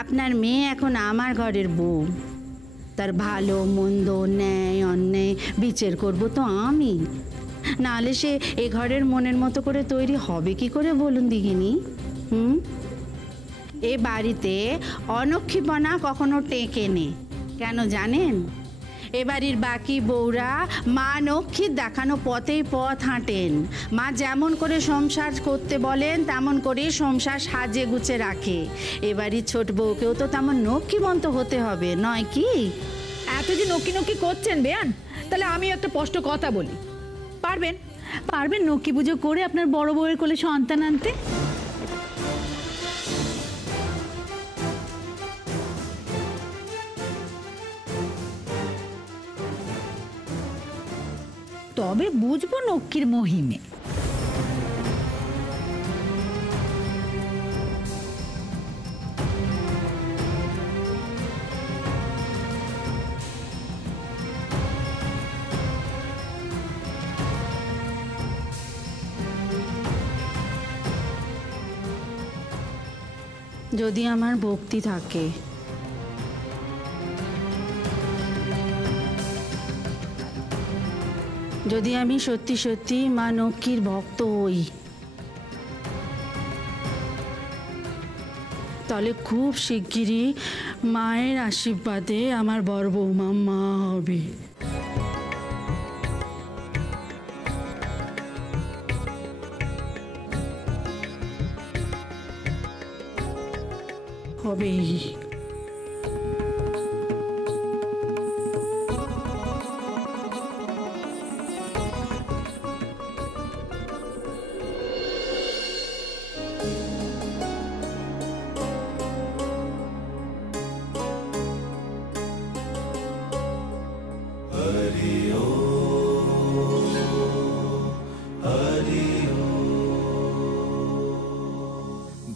আপনার মেয়ে এখন আমার ঘরের বউ, তার ভালো মন্দ ন্যায় অন্যায় বিচার করব তো আমি, নাহলে সে এ ঘরের মনের মতো করে তৈরি হবে কি করে বলুন দিগিনি? এ বাড়িতে অনক্ষীপনা কখনো টেকে নে, কেন জানেন? এ বাড়ির বাকি বউরা মা লক্ষ্মীর দেখানো পথেই পথ হাঁটেন। মা যেমন করে সংসার করতে বলেন তেমন করে সংসার সাজে গুছে রাখে। এ বাড়ির ছোট বউকেও তো তেমন লক্ষ্মীবন্ত হতে হবে, নয় কি? এত যে নকি নকি করছেন বেয়ান, তাহলে আমি একটা স্পষ্ট কথা বলি, পারবেন পারবেন নকি পুজো করে আপনার বড় বউয়ের কোলে সন্তান আনতে? তবে বুঝবো নক্কির মহিমে। যদি আমার ভক্তি থাকে, যদি আমি সত্যি সত্যি মা লক্ষ্মীর ভক্ত হই, তাহলে খুব শিগগিরই মায়ের আশীর্বাদে আমার বড় বৌমা মা হবে। হবেই।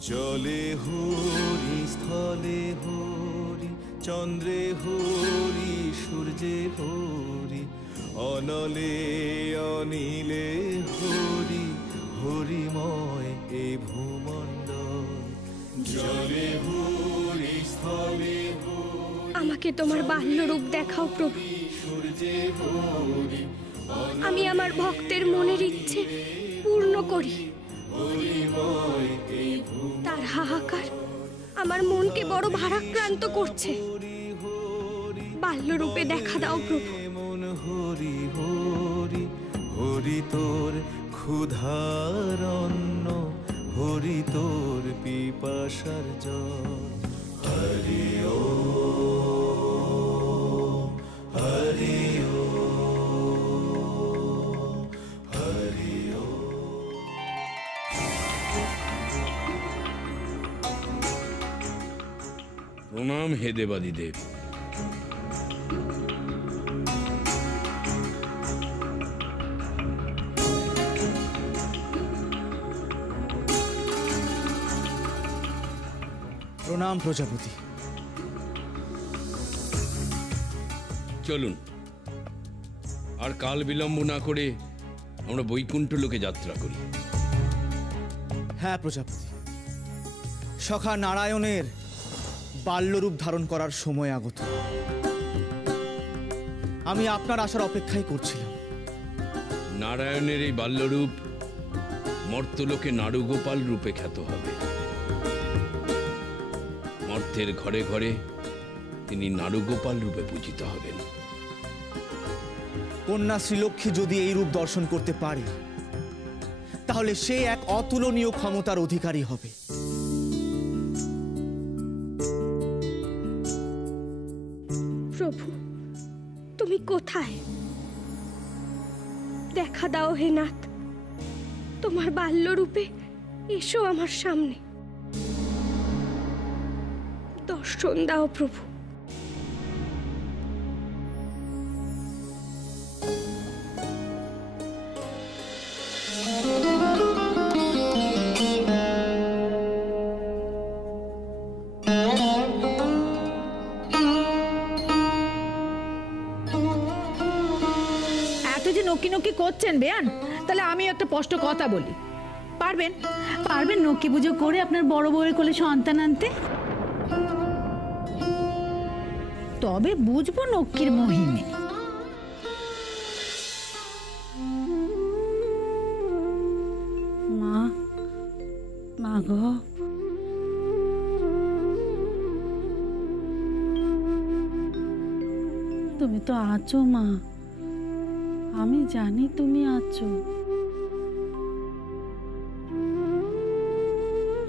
জলে হরি, স্থলে হরি, চন্দ্রে হরি, সূর্যে হরি, অনলে অনিলে হরি, হরিময় এ ভূমণ্ডল। জলে হরি, স্থলে হরি, আমাকে তোমার বাল্য রূপ দেখাও প্রভু। সূর্যে হরি, আমি আমার ভক্তের মনের ইচ্ছে পূর্ণ করি। তার হাহাকার আমার মনকে বড় ভারাক্রান্ত করছে। বাল্য রূপে দেখা দাও প্রভু। মন হরি হরি, হরি তোর ক্ষুধার অন্ন, হরি তোর পিপাসার জল। হরি ও হরি ও হরি ও। প্রণাম হে দেবাদিদেব। প্রণাম প্রজাপতি। চলুন, আর কাল বিলম্ব না করে আমরা বৈকুণ্ঠ লোকে যাত্রা করি। হ্যাঁ প্রজাপতি, সখা নারায়ণের বাল্যরূপ ধারণ করার সময় আগত। আমি আপনার আসার অপেক্ষাই করছিলাম। নারায়ণের এই বাল্যরূপ মর্তলোকে নাড়ুগোপাল রূপে খ্যাত হবে। মর্তের ঘরে ঘরে তিনি নাড়ুগোপাল রূপে পূজিত হবেন। কন্যা শ্রীলক্ষ্মী যদি এই রূপ দর্শন করতে পারে, তাহলে সে এক অতুলনীয় ক্ষমতার অধিকারী হবে। প্রভু, তুমি কোথায়? দেখা দাও হে নাথ, তোমার বাল্য রূপে এসো আমার সামনে। দর্শন দাও প্রভু। এত যে নকি নকি করছেন বেয়ান, তাহলে আমি একটা স্পষ্ট কথা বলি, পারবেন পারবেন নকি পুজো করে আপনার বড় বউয়ের কোলে সন্তান আনতে? তবে বুঝবো নক্কির মহিমে। মা, মা গো, তুমি তো আছো মা, আমি জানি তুমি আছো।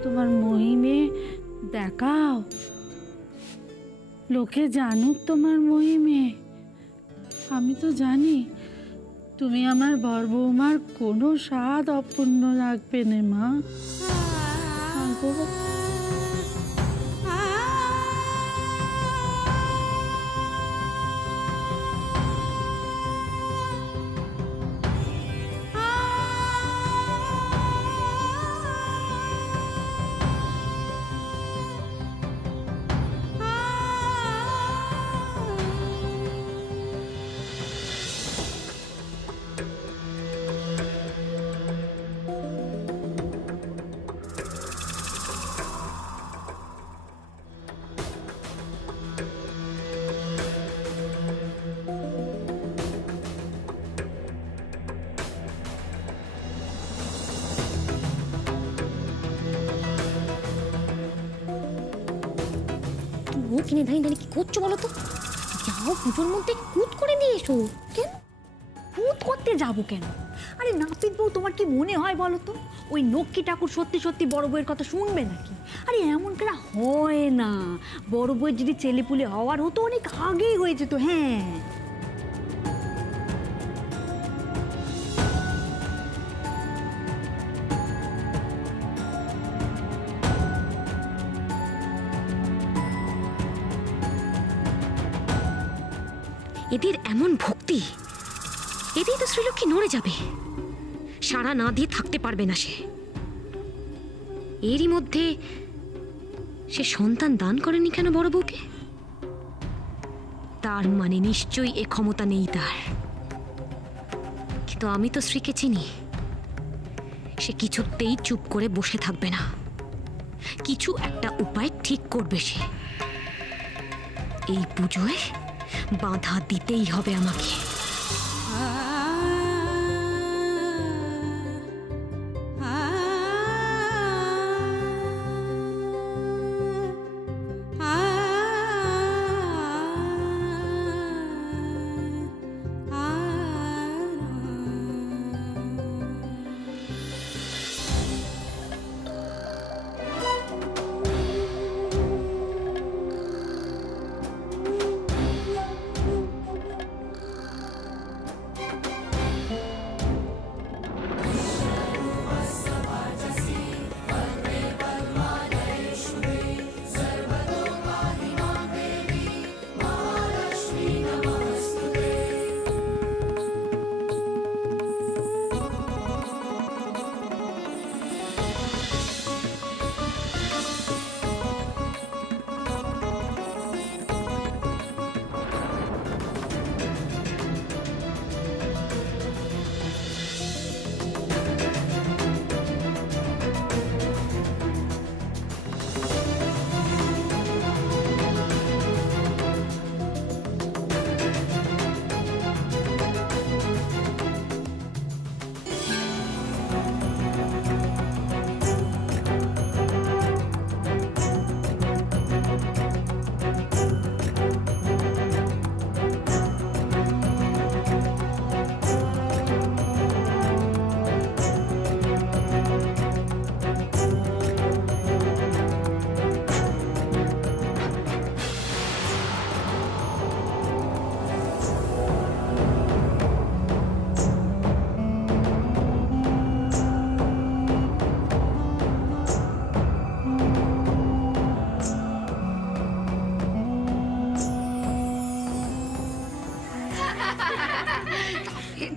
তোমার মহিমে দেখাও, লোকে জানুক তোমার মহিমে। আমি তো জানি তুমি আমার বর বৌমার কোনো স্বাদ অপূর্ণ রাখবে না মা। ও কিনে দাঁড়িয়ে দাঁড়িয়ে কি করছো বলো তো? যাও পুজোর মধ্যে কুত করে দিয়ে এসো। কেন কুত করতে যাবো কেন? আরে নাপিত বউ, তোমার কি মনে হয় বলো তো ওই নক্কি ঠাকুর সত্যি সত্যি বড় বউয়ের কথা শুনবে নাকি? আরে এমন করে হয় না। বড় বউয়ের যদি ছেলেপুলে হওয়ার হতো অনেক আগেই হয়ে যেত। হ্যাঁ, এদের এমন ভক্তি, এতেই তো শ্রীলক্ষ্মী নড়ে যাবে, সাড়া না দিয়ে থাকতে পারবে না সে। এরই মধ্যে সে সন্তান দান করেনি কেন বড় বউকে? তার মানে নিশ্চয়ই এ ক্ষমতা নেই তার। কিন্তু আমি তো শ্রীকে চিনি, সে কিছুতেই চুপ করে বসে থাকবে না, কিছু একটা উপায় ঠিক করবে সে। এই পুজোয় বাধা দিতেই হবে আমাকে।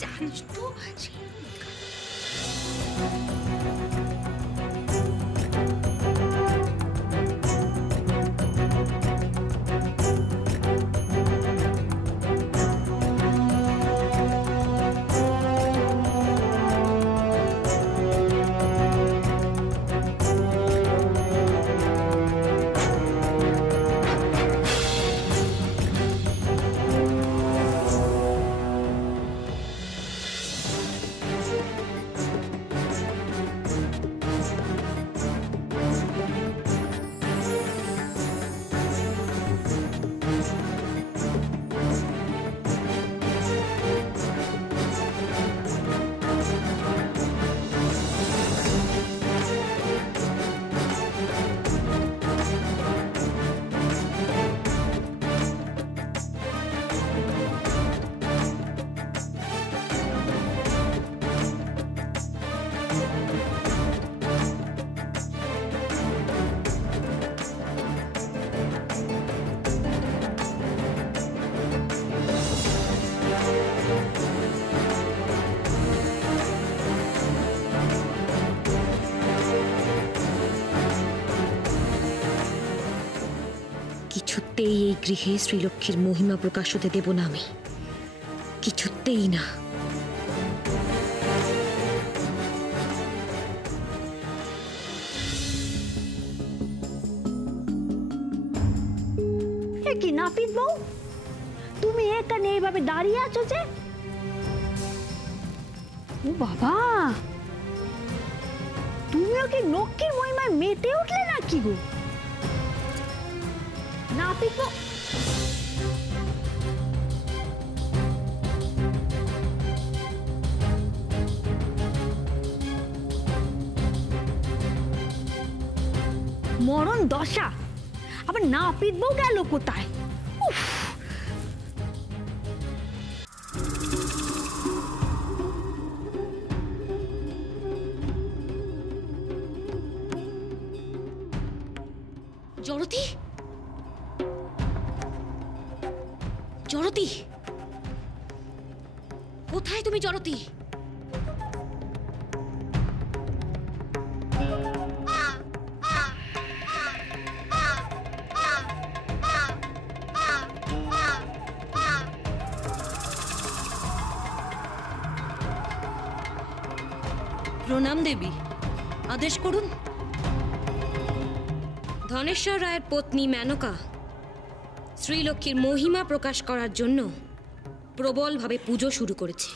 জানিস তো কিছুতেই এই গৃহে শ্রীলক্ষ্মীর মহিমা প্রকাশ হতে দেব না আমি, কিছুতেই না। কি নাপিত বউ, তুমি এখানে এইভাবে দাঁড়িয়ে আছো যে? ও বাবা, তুমিও কি লক্ষ্মীর মহিমায় মেতে উঠলে নাকি গো? নাপিত বউ, মরণ দশা, আবার নাপিত বউ গেল কোথায়? উফ, জড়তি, জড়তি, কোথায় তুমি জড়তি? প্রণাম দেবী, আদেশ করুন। ধনেশ্বর রায়ের পত্নী মেনকা শ্রীলক্ষ্মীর মহিমা প্রকাশ করার জন্য প্রবলভাবে পুজো শুরু করেছে।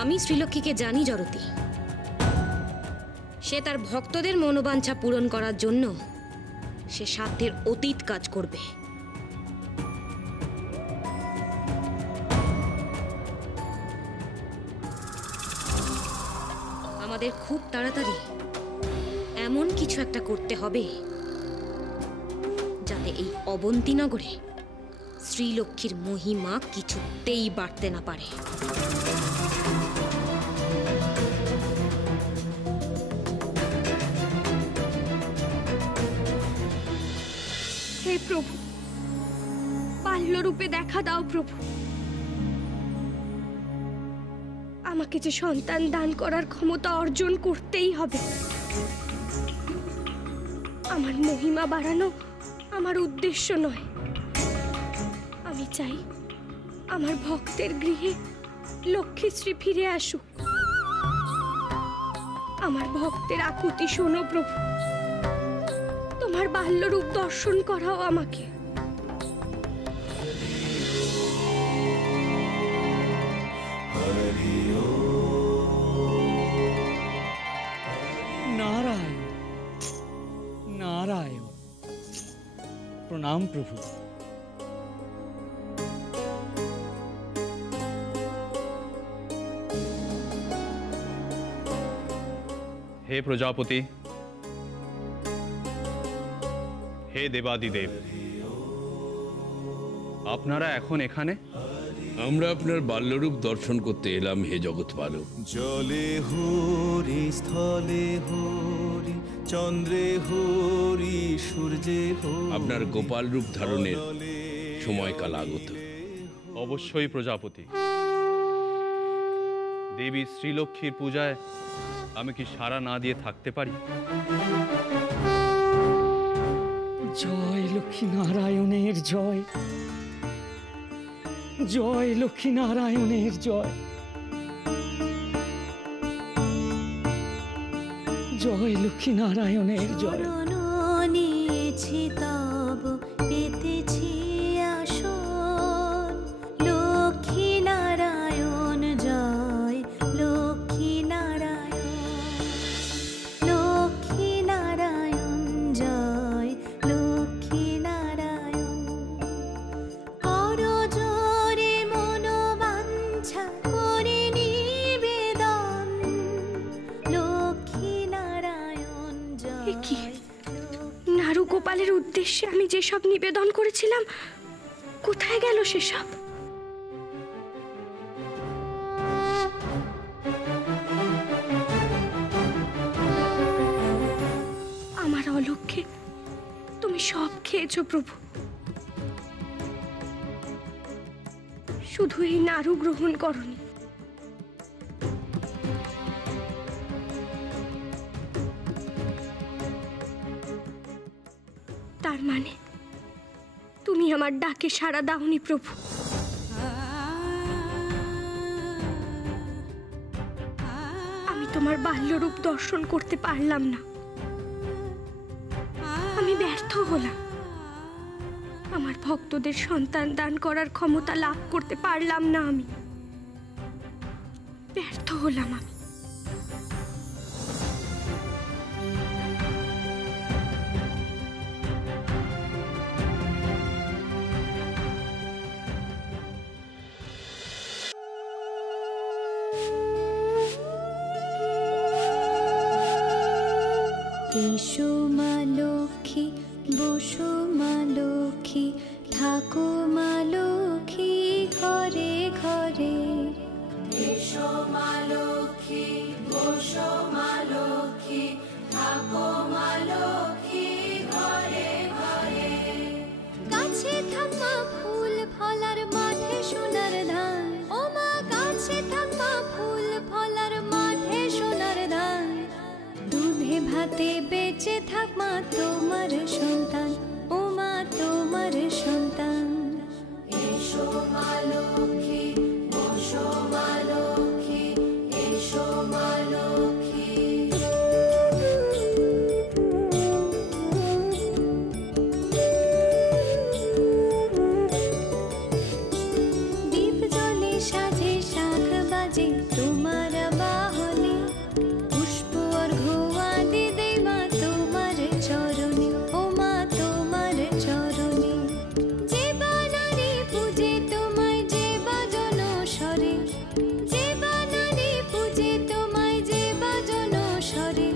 আমি শ্রীলক্ষ্মীকে জানি জড়তি, সে তার ভক্তদের মনোবাঞ্ছা পূরণ করার জন্য সে সাধ্যের অতীত কাজ করবে। আমাদের খুব তাড়াতাড়ি এমন কিছু একটা করতে হবে যাতে এই অবন্তীনগরে শ্রীলক্ষ্মীর মহিমা কিছুতেই বাড়তে না পারে। হে প্রভু, বাল্যরূপে দেখা দাও প্রভু। আমাকে যে সন্তান দান করার ক্ষমতা অর্জন করতেই হবে। আমার মহিমা বাড়ানো আমার উদ্দেশ্য নয়। আমি চাই আমার ভক্তের গৃহে লক্ষ্মীশ্রী ফিরে আসুক। আমার ভক্তের আকুতি শোনো প্রভু, তোমার বাল্যরূপ দর্শন করাও আমাকে। नारायण नारायण, प्रणाम प्रभु। हे प्रजापति, हे देवादिदेव, আপনারা এখন এখানে? আমরা আপনার বাল্যরূপ দর্শন করতে এলাম হে জগৎপালক। জলে হরি, স্থলে হরি, চন্দ্রে হরি, সূর্যে হরি, আপনার গোপাল রূপ ধারণের সময়কাল আগত। অবশ্যই প্রজাপতি। দেবী শ্রীলক্ষ্মীর পূজায় আমি কি সাড়া না দিয়ে থাকতে পারি? জয় লক্ষ্মী নারায়ণের জয়, জয় লক্ষ্মী নারায়ণের জয়, জয় লক্ষ্মী নারায়ণের জয়। নিয়েছি তব পেতেছি আসন, লক্ষ্মী নারায়ণ জয়, লক্ষ্মী নারায়ণ, লক্ষ্মী নারায়ণ জয়, লক্ষ্মী নারায়ণ। করজোরে মনোবাঞ্ছা করে নিবেদন, লক্ষ্মী নারায়ণ এ কি? জয়। নারু গোপালের উদ্দেশ্যে আমি যেসব নিবেদন করেছিলাম, কোথায় গেল সেসব? আমার অলক্ষ্যে তুমি সব খেয়েছো প্রভু, শুধু এই নাড়ু গ্রহণ করনি। তার মানে তুমি আমার ডাকে সাড়া দাওনি প্রভু। আমি তোমার বাল্যরূপ দর্শন করতে পারলাম না, আমি ব্যর্থ হলাম। আমার ভক্তদের সন্তান দান করার ক্ষমতা লাভ করতে পারলাম না, আমি ব্যর্থ হলাম। আমি এসো মা লক্ষ্মী, বসো মা লক্ষ্মী, থাকো মা লক্ষ্মী ঘরে ঘরে। এসো মা লক্ষ্মী, বসো মা লক্ষ্মী, থাকো মা লক্ষ্মী ঘরে ঘরে। গাছে থাকা ফুল ফলার মাঠে সোনার ধান, ও মা গাছে থাকা ফুল ফলার মাঠে সোনার ধান। দুধে ভাতে বেঁচে থাক মা তোমার সন্তান, ও মা তোমার সন্তান। এসো মা লক্ষ্মী, বসো মা লক্ষ্মী, এসো মা লক্ষ্মী। দীপ জলে সাজে শাখ বাজে তোমার বাহনে, পুষ্প অর্ঘ্য আদি দেই মা তোমার চরণে, ও মা তোমার চরণে। যে বানারে পূজে তোমায় যে বাজন স্বরে, যে বানারে পূজে তোমায় যে বাজন স্বরে।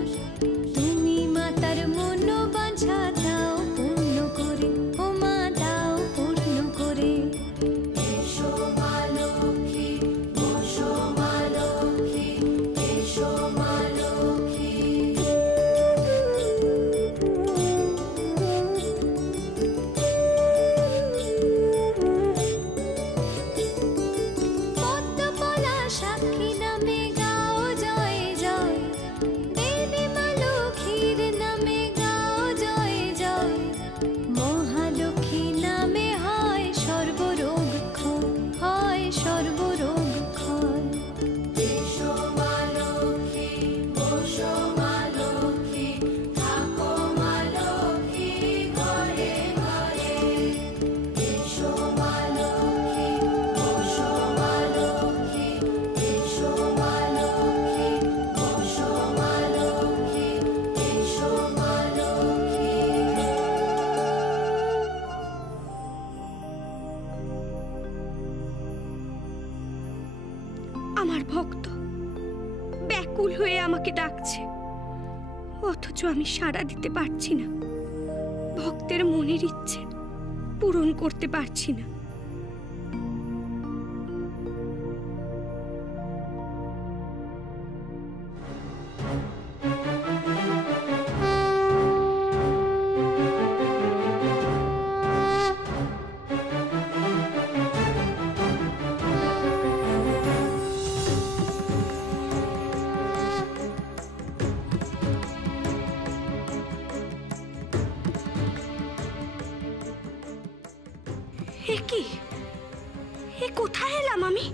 তুমি মাতার মন বাঞ্ছা দাও পূর্ণ করে, ও মা দাও পূর্ণ করে। এসো মা লক্ষ্মী, বসো মা লক্ষ্মী, এসো মা লক্ষ্মী। পদ্মপলা সাক্ষী নামে গাও জয় জয়, দেবী মা লক্ষ্মীর নামে গাও জয় জয়। মহালক্ষ্মী নামে হয় সর্বরোগ ক্ষয়, হয় সর্বরোগ ক্ষয়। এসো মা লক্ষ্মী, বসো মা লক্ষ্মী, থাকো মা লক্ষ্মী ঘরে ঘরে। এসো মা লক্ষ্মী, বসো মা লক্ষ্মী, এসো মা লক্ষ্মী, বসো মা লক্ষ্মী, এসো মা লক্ষ্মী। আমার ভক্ত ব্যাকুল হয়ে আমাকে ডাকছে, অথচ আমি সাড়া দিতে পারছি না। ভক্তের মনের ইচ্ছে পূরণ করতে পারছি না। এ কি? এ কোথায় এলাম আমি?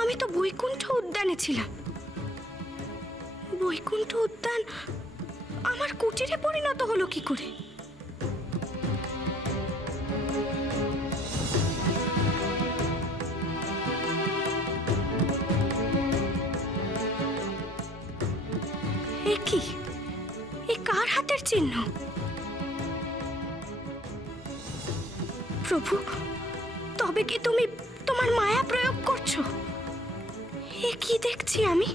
আমি তো বৈকুণ্ঠ উদ্যানে ছিলাম। বৈকুণ্ঠ উদ্যান আমার কুটিরে পরিণত হলো কি করে? এ কি? এ কার হাতের চিহ্ন? প্রভু, তবে কি তুমি তোমার মায়া প্রয়োগ করছো? এ কি দেখছি আমি?